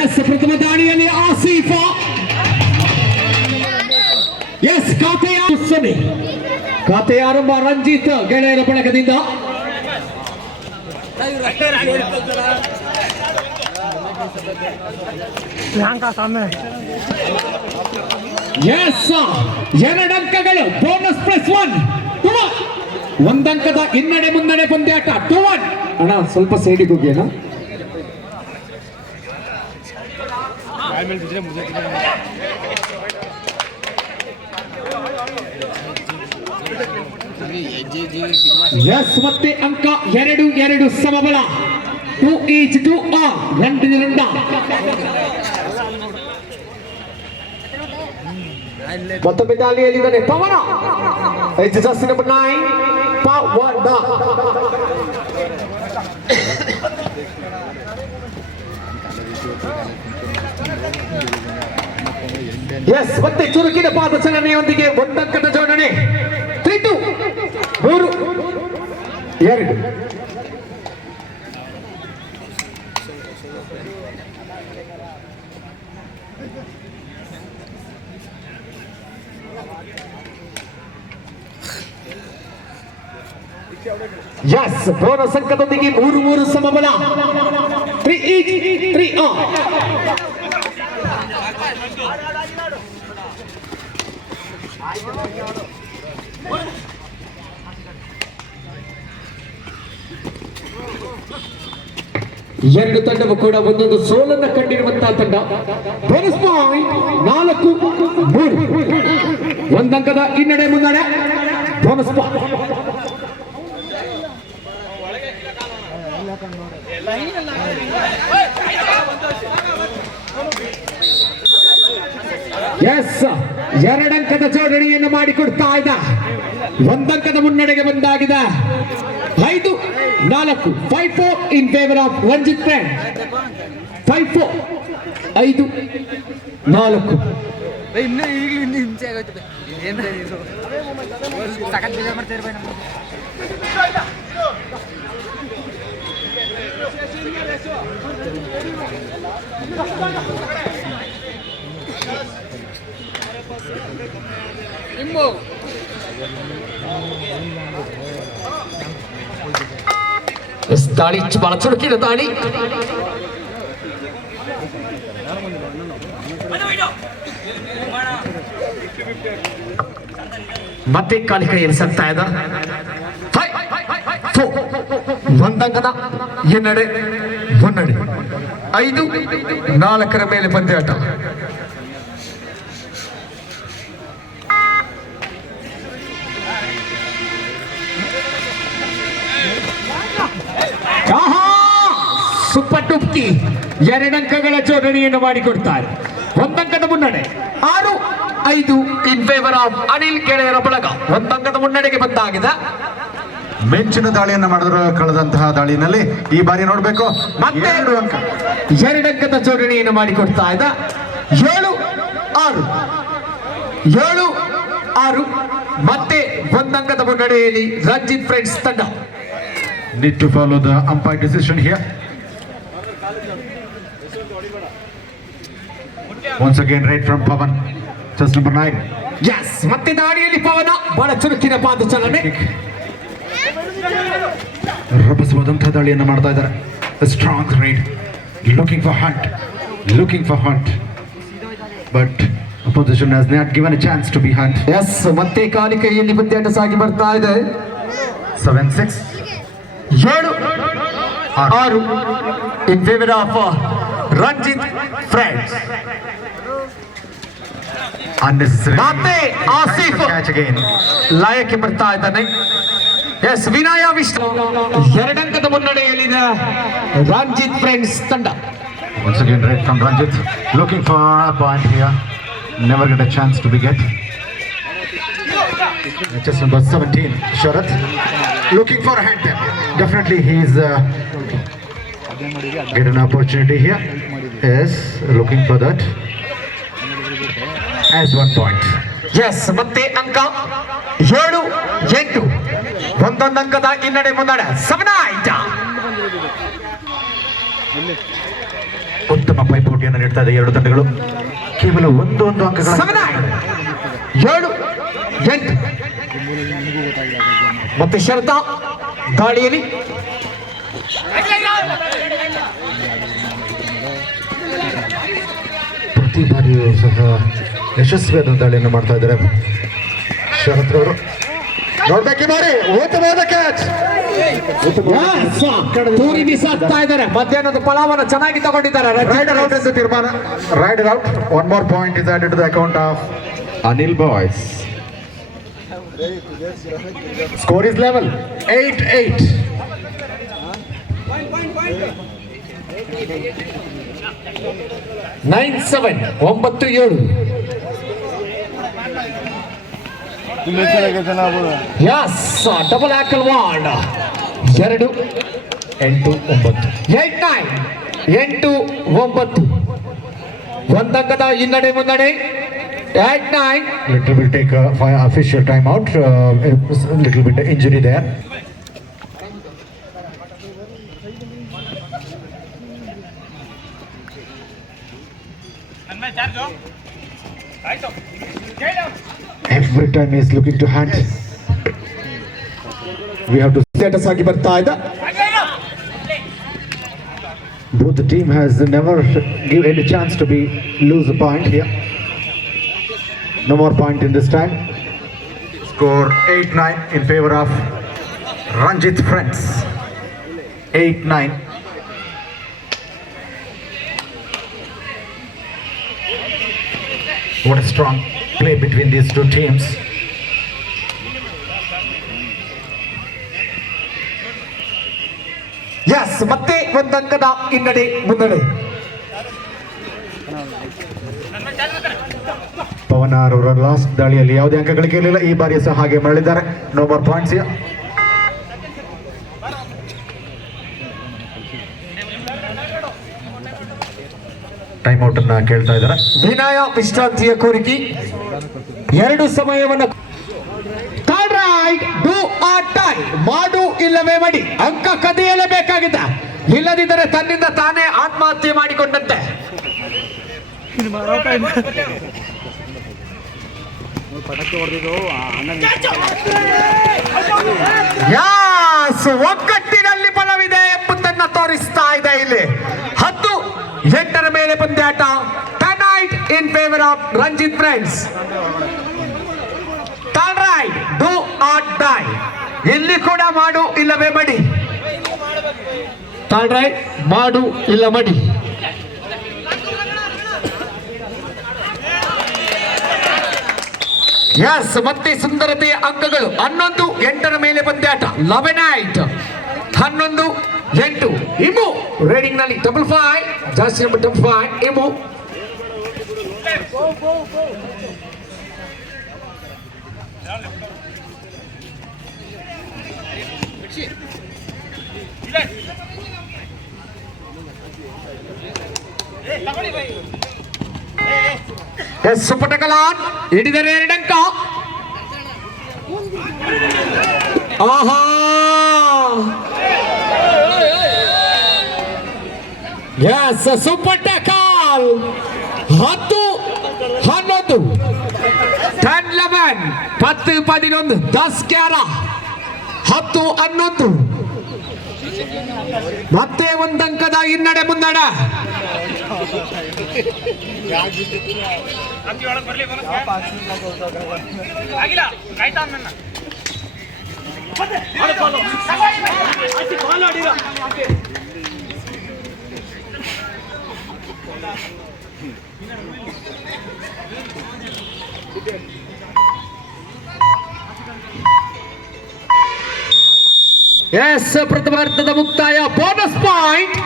S ಪ್ರಥಮ ದಾಳಿಯಲ್ಲಿ ಆಸೀಫ S ಖಾತೆ ಆರಂಭ ರಂಜಿತ್ ಗೆಳೆಯರ ಬಳಗದಿಂದ ಎಸ್ 2 ಅಂಕಗಳು ಬೋನಸ್ ಪ್ಲಸ್ 1 ಒಂದಂಕದ ಹಿನ್ನಡೆ ಮುನ್ನಡೆ ಪಂದ್ಯಾಟ 2-1 ಅಣ್ಣ ಸ್ವಲ್ಪ ಸೈಡಿಗೆ ಹೋಗಿ ಅಣ್ಣ ಎಸ್ ಮತ್ತೆ ಅಂಕ 2-2 ಸಮಬಲ 2-2 2 ಮತ್ತೊಮ್ಮೆ ದಾಳಿಯಲ್ಲಿದ್ದಾನೆ ಪವನ ಜರ್ಸಿ ನಂಬರ್ 9 ಪವನ ಎಸ್ ಮತ್ತೆ ಚುರುಕಿನ ಪಾದ ಚಲನೆಯೊಂದಿಗೆ ಒಂದಂಕದ ಜೋಡಣೆ 3-2 3-2 ಎಸ್ ಬೋನಸ್ ಅಂಕದೊಂದಿಗೆ 3-3 ಸಮಬಲ 3-3 ಎರಡು ತಂಡವು ಕೂಡ ಒಂದೊಂದು ಸೋಲನ್ನು ಕಂಡಿರುವಂತಹ ತಂಡ. ಬೋನಸ್ ಪಾಯಿಂಟ್ 4-3 ಒಂದಂಕದ ಹಿನ್ನಡೆ ಮುನ್ನಡೆ ಬೋನಸ್ ಪಾಯಿಂಟ್. ಎಸ್ ಎರಡಂಕದ ಜೋಡಣೆಯನ್ನು ಮಾಡಿಕೊಡ್ತಾ ಇದ್ದ ಒಂದಂಕದ ಮುನ್ನಡೆಗೆ ಬಂದಾಗಿದೆ 5-4 5-4 in favour of Ranjit friend 5-4 5-4 ಇನ್ನು ಈಗಲೂ ಹಿಂಸೆ ಆಗೋಯ್ತದೆ ಏನು ಇದು ಸಖತ್ ಬೇಜಾರು ಮಾಡ್ತಾರೆ ಬೈ ನಮ್ಮ ನಿಮ್ಮು ದಾಳಿ ಬಹಳ ಚುರುಕಿನ ದಾಳಿ. ಮತ್ತೆ ಕಾಲಿ ಕೈಯಲ್ಲಿ ಸತ್ತಾ ಇದ್ದ ಒಂದಂಕದ ಹಿನ್ನಡೆ ಮುನ್ನಡೆ 5-4 ಮೇಲೆ ಪಂದ್ಯಾಟ. ಸೂಪರ್ ಟುಪ್ಕಿ ಎರಡಂಕಗಳ ಜೋಡಣೆಯನ್ನು ಮಾಡಿಕೊಡ್ತಾರೆ. ಒಂದಂಕದ ಮುನ್ನಡೆ 6-5 ಇನ್ ಫೇವರ್ ಆಫ್ ಅನಿಲ್ ಗೆಳೆಯರ ಬಳಗ. ಒಂದಂಕದ ಮುನ್ನಡೆಗೆ ಬಂದಾಗಿದೆ. ಮೆಂಚಿನ ದಾಳಿಯನ್ನ ಮಾಡಿದ್ರು ಕಳೆದಂತಹ ದಾಳಿನಲ್ಲಿ ಈ ಬಾರಿ ನೋಡ್ಬೇಕು ಮತ್ತೆ 2 ಅಂಕ ಎರಡಂಕದ ಜೋಡಣೆಯನ್ನು ಮಾಡಿಕೊಡ್ತಾ ಇದ್ದ 7-6 ಮತ್ತೆ ಒಂದಂಕದ ಮುನ್ನಡೆಯಲ್ಲಿ ರಂಜಿತ್ ಫ್ರೆಂಡ್ಸ್ ತಂಡ. Need to follow the umpire decision here. Once again right from Pavan, just number 9. Yes, ಮತ್ತೆ ದಾಳಿಯಲ್ಲಿ ಪವನ ಬಹಳ ಚುರುಕಿನ ಪಾದ ಚಲನೆ. ರಭಸವಾದಂತಹ ದಾಳಿಯನ್ನು ಮಾಡ್ತಾ ಇದ್ದಾರೆ. Strong raid, looking for Hunt, but opposition has not given a chance to be Hunt. Yes, ಮತ್ತೆ ಕಾಲಿ ಕೈಯಲ್ಲಿ ಪಂದ್ಯಾಟ ಸಾಗಿ ಬರ್ತಾ ಇದೆ. 7-6 7-6 in favor of Ranjit friends. unnecessary ಮತ್ತೆ ಆಸಿಫ್ catch again. ಲಯಕ್ಕೆ ಬರ್ತಾ ಇದ್ದಾನೆ. ಎಸ್ ವಿನಯ ವಿಷ್ಣು ಎರಡಂಕದ ಮುನ್ನಡೆಯಲ್ಲಿದೆ ರಂಜಿತ್ ಫ್ರೆಂಡ್ಸ್ ತಂಡ. Once again right from Ranjit, looking for a point here, never get a chance to be get. Just number 17 Sharath looking for a hand tap. Definitely he is get an opportunity here. Yes, looking for that as 1 point. Yes, ಮತ್ತೆ ಅಂಕ 7-8 ಒಂದೊಂದು ಅಂಕದ ಹಿನ್ನಡೆ ಮುನ್ನಡೆ 7-8. ಉತ್ತಮ ಪೈಪೋಟಿಯನ್ನು ನೀಡ್ತಾ ಇದೆ ಎರಡು ತಂಡಗಳು. ಕೇವಲ ಒಂದು ಅಂಕಗಳ 7, 8 ಮತ್ತೆ ಶರತ ಗಾಳಿಯಲ್ಲಿ ಪ್ರತಿ ಬಾರಿಯೂ ಸಹ ಯಶಸ್ವಿಯಾದ ದಾಳಿಯನ್ನು ಮಾಡ್ತಾ ಇದ್ದಾರೆ ಶರತ್ರವರು. ನೋಡ್ಬೇಕು ಬಾರಿ ಉತ್ತಮವಾದ ಕ್ಯಾಚ್. ತೂರಿ ಬೀಸಾಕ್ತಾ ಇದ್ದಾರೆ. ಮಧ್ಯಾಹ್ನದ ಫಲವನ್ನು ಚೆನ್ನಾಗಿ ತಗೊಂಡಿದ್ದಾರೆ. ರೈಡರ್ ಔಟ್ ಎಂದು ತೀರ್ಮಾನ. Raider out. One more point is added to the account of Anil boys. Score is level 8-8. Nine 7 9-7. Double ಆಕಲ್ ವಾರ್ಡ್ 2 8-9. 8-9 8-9. ಒಂದಂಕದ ಹಿನ್ನಡೆ ಮುನ್ನಡೆ 8-9. Little will take a official timeout. Little bit injury there. Every time he is looking to hunt. We have to status ಆಗಿ ಬರ್ತಾ ಇದೆ. both the team has never give any chance to be lose a point here. No more point in this time. Score 8-9 in favor of Ranjit Friends. 8-9. What a strong play between these two teams. S ಮತ್ತೆ ಒಂದಂಕದ ಹಿನ್ನಡೆ ಮುನ್ನಡೆ. ಪವನಾರ್ ಅವರ last ದಾಳಿಯಲ್ಲಿ ಯಾವುದೇ ಅಂಕಗಳಿಗೆ ಇರಲಿಲ್ಲ. ಈ ಬಾರಿ ಸಹ ಹಾಗೆ ಮರಳಿದ್ದಾರೆ. No more points. Time out ಅನ್ನ ಕೇಳ್ತಾ ಇದ್ದಾರೆ. ವಿನಯ ವಿಶ್ರಾಂತಿಯ ಕೋರಿಕೆ. 2 ಸಮಯವನ್ನು ಡೂ ಆರ್ ಡೈ, ಮಾಡು ಇಲ್ಲವೇ ಮಡಿ. ಅಂಕ ಕದಿಯಲೇಬೇಕಾಗಿದೆ. ಇಲ್ಲದಿದ್ದರೆ ತನ್ನಿಂದ ತಾನೇ ಆತ್ಮಹತ್ಯೆ ಮಾಡಿಕೊಂಡಂತೆ. ಒಗ್ಗಟ್ಟಿನಲ್ಲಿ ಬಲವಿದೆ ಎಂಬುದನ್ನು ತೋರಿಸ್ತಾ ಇದೆ ಇಲ್ಲಿ. 10-8 ಮೇಲೆ ಪಂದ್ಯಾಟ. Tight in favour of Ranjith friends. Do or die. ಇಲ್ಲಿ ಕೂಡ ಮಾಡು ಇಲ್ಲವೇ ಮಡಿ. ಮಾಡು ಇಲ್ಲ ಮಡಿ. ಎಸ್ ಮತ್ತೆ ಸುಂದರತೆಯ ಅಂಕಗಳು. 11-8 ಮೇಲೆ ಪಂದ್ಯಾಟ. 11-8 11-8. ಇಮು ರೇಡಿಂಗ್ ನಲ್ಲಿ 5-5 ಜಾಸ್ತಿ ನಂಬರ್ 5 ಇಮು. ಎಸ್ ಪಟಕಲಾನ್ ಹಿಡಿದರೆ 2 ಅಂಕ. ಆಹಾ, ಎಸ್ ಸುಪಟಕಾಲ್ 10-11 10-11 10-11 10-11 10-11. ಮತ್ತೆ ಒಂದಂಕದ ಹಿನ್ನಡೆ ಮುನ್ನಡೆ. ಎಸ್ ಪ್ರಥಮಾರ್ಧದ ಮುಕ್ತಾಯ. Bonus point